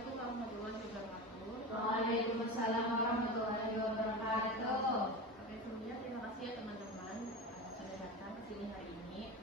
Assalamualaikum warahmatullahi wabarakatuh. Waalaikumsalam warahmatullahi wabarakatuh. Oke, sebelumnya terima kasih ya teman-teman sudah datang ke sini hari ini.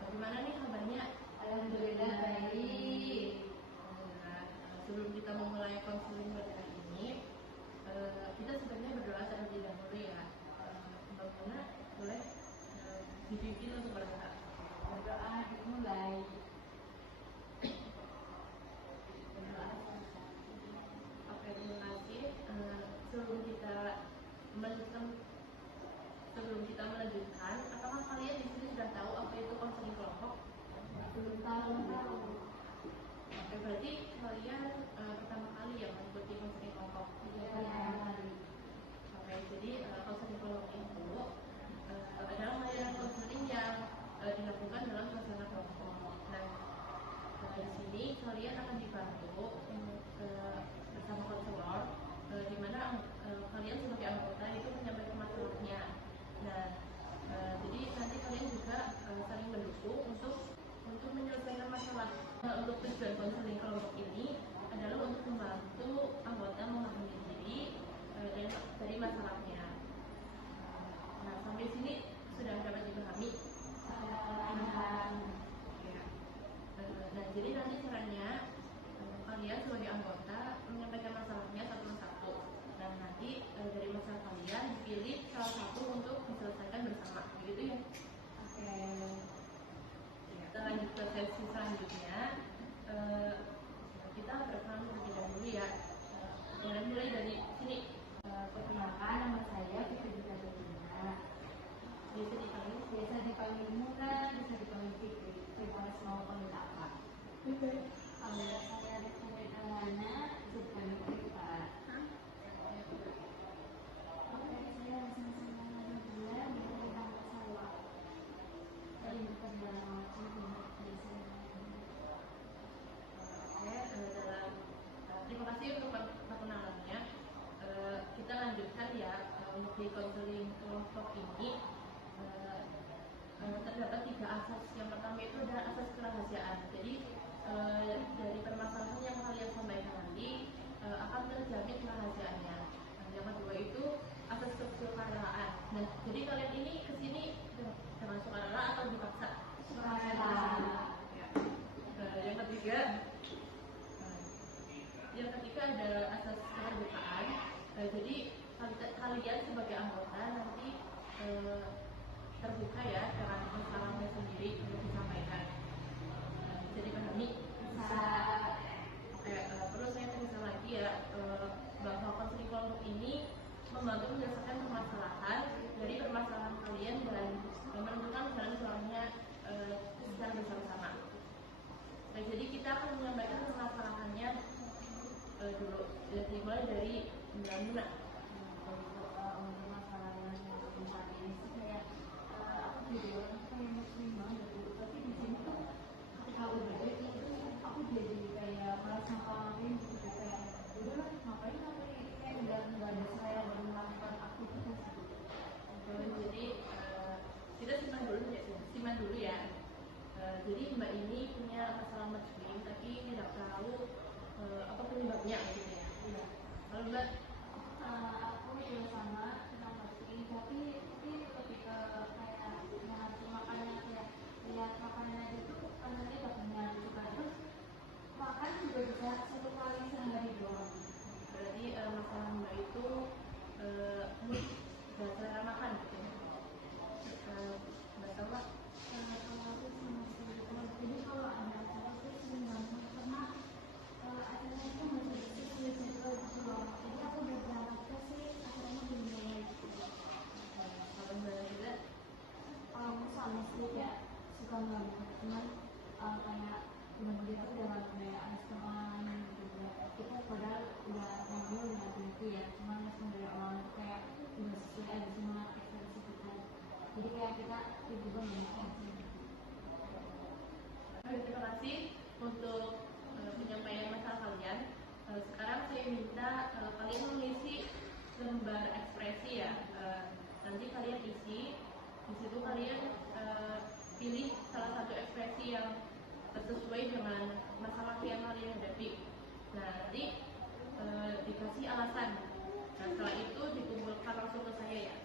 Bagaimana nih kabarnya? Alhamdulillah baik. Nah, sebelum kita memulai konseling pada hari ini, kita sebenarnya berdoa terlebih dahulu ya. Bagaimana boleh dipimpin untuk berdoa. Berdoa dimulai. Oke, terima kasih. Sebelum kita melanjutkan, apakah kalian di sini sudah tahu apa itu konseling kelompok? Belum tahu. Oke, berarti kalian pertama kali ya mengikuti konseling kelompok. Oke, jadi konseling kelompok itu adalah layanan konseling yang dilakukan dalam suasana kelompok. Nah, di sini kalian akan dibantu bersama konselor, di mana kalian sebagai anggota itu menyampaikan masalahnya. Nah, jadi nanti kalian juga saling mendukung untuk menyelesaikan masalah. Untuk tujuan konseling kelompok ini adalah untuk membantu anggota memahami diri dari masalahnya. Nah, sampai sini sudah dapat dipahami. Nah, jadi nanti caranya kalian sebagai anggota menyampaikan masalahnya satu persatu. Nah, nanti dari masalah kalian dipilih salah satu untuk diselesaikan bersama, begitu ya? Oke. Kita lanjut ke sesi selanjutnya. Kita berkenalan terlebih dahulu ya. Mulai dari sini. Perkenalkan, nama saya Fitri Dina. Biasa dipanggil Muna, bisa dipanggil Fitri. Terima kasih mau panggil apa? Kalau saya dipanggil Alana, bisa dipanggil Fitri. Oke, saya sama-sama Alhamdulillah dari nama saya. Dari perjalanan macam terima kasih untuk perkenalannya. Kita lanjutkan ya. Untuk di konseling kelompok ini terdapat 3 asas. Yang pertama itu adalah asas kerahasiaan. Jadi dari permasalahan yang kalian sampaikan nanti akan terjamin kerahasiaannya. Yang kedua itu asas kesukaraan. Nah, jadi kalian ini kesini dengan sukarela atau dipaksa? Sukarela. Ya. Yang ketiga ada asas keterbukaan. Jadi kalian sebagai anggota nanti terbuka ya dengan masalahnya sendiri untuk disampaikan. Bisa dipahami? Bisa. Oke, perlu saya tegaskan lagi ya bahwa konseling kelompok ini membantu menyelesaikan permasalahan dari permasalahan kalian dan menentukan jalan keluarnya secara bersama-sama. Nah, jadi kita akan menyampaikan permasalahannya dulu. Dimulai dari Mbak Muna. Untuk masalah yang saat ini sih kayak aku jadi orang kayak muslim banget gitu. Tapi di sini tuh ketika udah itu aku jadi kayak merasa ngalamin gitu kayak udah ngapain kayak nggak ada saya baru melakukan aktivitas gitu. Jadi kita simak dulu ya. Jadi Mbak ini punya masalah muslim tapi tidak tahu apa penyebabnya gitu ya. Iya. Kalau Mbak Aku juga sama tentang muslim tapi ketika kayak mengatur makannya kayak lihat makanannya itu karena dia gak punya suka terus makan juga bisa 1 kali sehari doang. berarti masalah Mbak itu gak selera makan gitu ya. Mbak Salma, Kalau aku sama jadi kalau ada acara itu sering banget karena acaranya itu masih jadi jadi aku berjalan ke sih acaranya belum mulai gitu. kalau Mbak juga Kalau aku sama sih ya suka banget cuman kayak benar-benar aku udah gak kayak anak teman gitu ya kita padahal udah ngobrol udah gitu ya cuman langsung dari awal kayak udah sesuai ada semangat ekspresi kita jadi kayak kita tiba-tiba menikah. terima kasih untuk penyampaian masalah kalian. Sekarang saya minta kalian mengisi lembar ekspresi ya. Nanti kalian isi, di situ kalian pilih salah satu ekspresi yang sesuai dengan masalah yang kalian hadapi. Nah, alasan. Nah, setelah itu dikumpulkan langsung ke saya ya.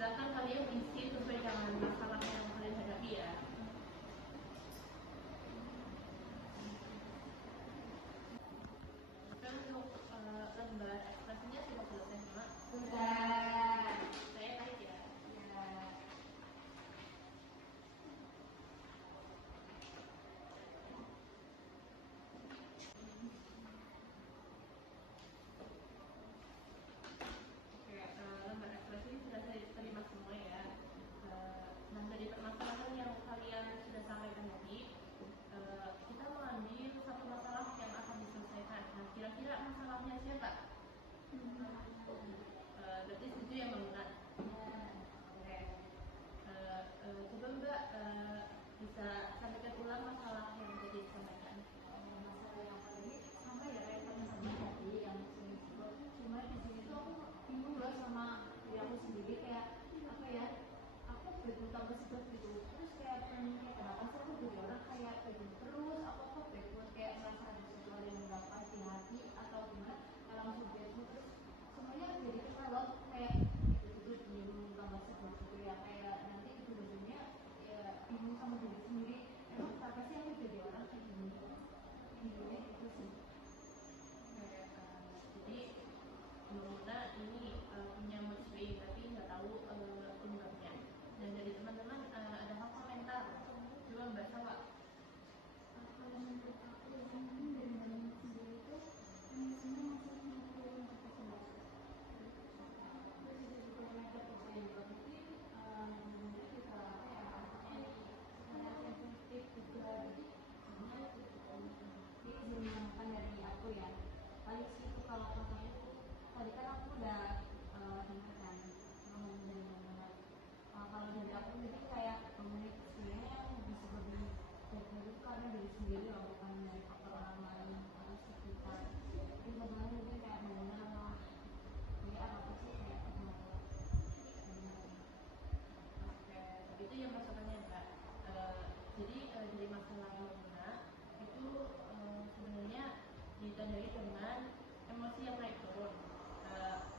Silakan kalian isi sesuai dengan masalah yang kalian hadapi ya. Oke, untuk lembar ekspresinya sudah selesai semua. Sudah. Saya tarik ya. Ya. Oke, lembar ekspresi sudah saya terima semua ya. Nah, dari permasalahan yang kalian sudah sampaikan tadi, kita mengambil satu masalah yang akan diselesaikan. Nah, kira-kira masalahnya siapa? Berarti setuju ya Mbak Muna? Oke. Coba Mbak bisa sampaikan ulang masalah yang tadi disampaikan. Masalah yang tadi sama ya kayak teman-teman tadi yang sini juga. Cuma di sini tuh aku bingung loh sama diri aku sendiri kayak apa ya? Aku berhutang tersebut gitu. Terus kayak kayak kenapa sih aku jadi orang kayak begini terus? Aku backward kayak merasa ada sesuatu yang nggak pas di hati atau gimana? Kalau langsung backward terus semuanya jadi kalau kayak itu diem tambah sebut gitu ya kayak nanti itu bajunya ya bingung sama diri sendiri. Emang kenapa sih aku jadi orang kayak gini? Intinya itu sih. Oke, jadi Mbak Muna ini punya mood swing tapi nggak tahu penyebabnya. Dan dari teman-teman ada hal komentar. Coba Mbak Sawa. Kalau menurut aku yang mungkin dari dalam sendiri itu emosinya masih mengatur untuk kesalahan. Terus juga terkait kerja juga mungkin mungkin kita apa ya sangat sensitif juga jadi sebenarnya ini izin menambahkan dari aku ya paling sih itu kalau contohnya itu tadi kan aku udah dengar kan ngomong dari mana kalau dari aku jadi kayak ngomongnya sebenarnya bisa lebih dari karena dari sendiri loh bukan dari faktor orang lain atau sekitar jadi sebenarnya mungkin kayak mengenal jadi apa sih kayak Oke, itu yang masukannya Mbak. Jadi dari masalah Mbak Muna itu sebenarnya ditandai dengan emosi yang naik turun.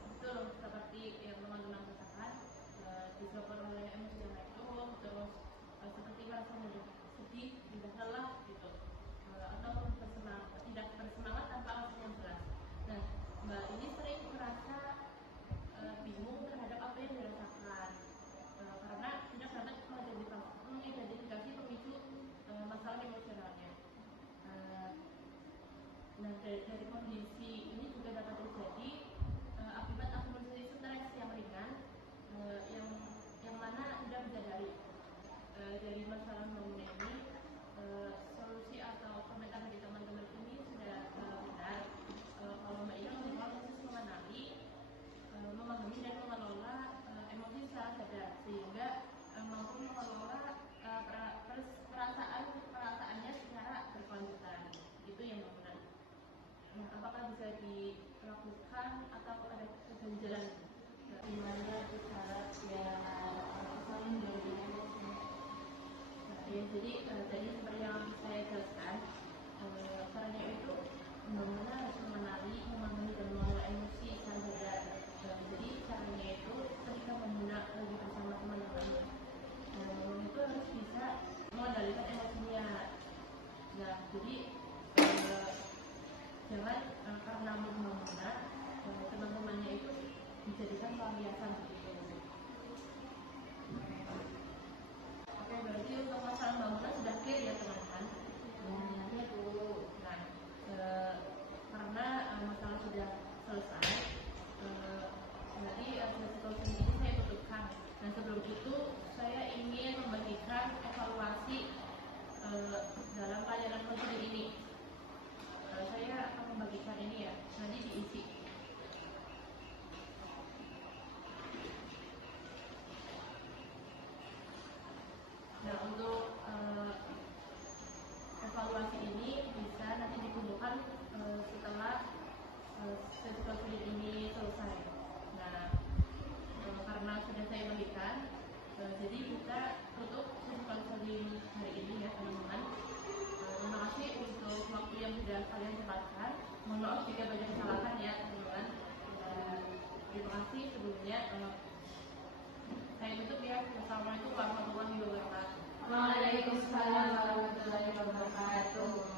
Betul seperti yang teman-teman katakan, disebabkan oleh emosi yang naik turun, terus seperti merasa sedih, tidak lelah gitu, atau tidak bersemangat tanpa alasan yang jelas. Nah, Mbak ini sering merasa bingung terhadap apa yang dirasakan karena tidak dapat mengidentifikasi pemicu masalah emosionalnya. Nah, dari kondisi ini juga dapat terjadi akibat akumulasi stres yang ringan, yang mana tidak disadari. Dari masalah bangunan ini, solusi atau komentar dari teman-teman ini sudah benar. Kalau Mbak Ina khusus mengenali, memahami dan mengelola emosi secara sadar sehingga mampu mengelola perasaannya secara berkelanjutan. Itu yang benar. Nah, apakah bisa dilakukan atau ada keganjalan? gimana kita ya saling dari emosi. Ya, jadi tadi seperti yang saya jelaskan, caranya itu benar-benar harus mengenali, memahami dan mengelola emosi secara sadar. Jadi caranya itu ketika lagi bersama teman-teman, itu harus bisa mengendalikan emosinya. Nah, jadi jangan karena benar-benar teman-temannya itu dijadikan pelampiasan begitu. Oke, berarti untuk masalah bangunan sudah clear ya teman-teman. Ya tuh. Nah, karena masalah sudah selesai, berarti sesi ini saya tutupkan. Nah, sebelum itu saya ingin membagikan evaluasi dalam pelajaran modul ini. Saya akan membagikan ini ya, nanti diisi. ya. Saya tutup ya. Assalamualaikum warahmatullahi wabarakatuh. Waalaikumsalam warahmatullahi wabarakatuh.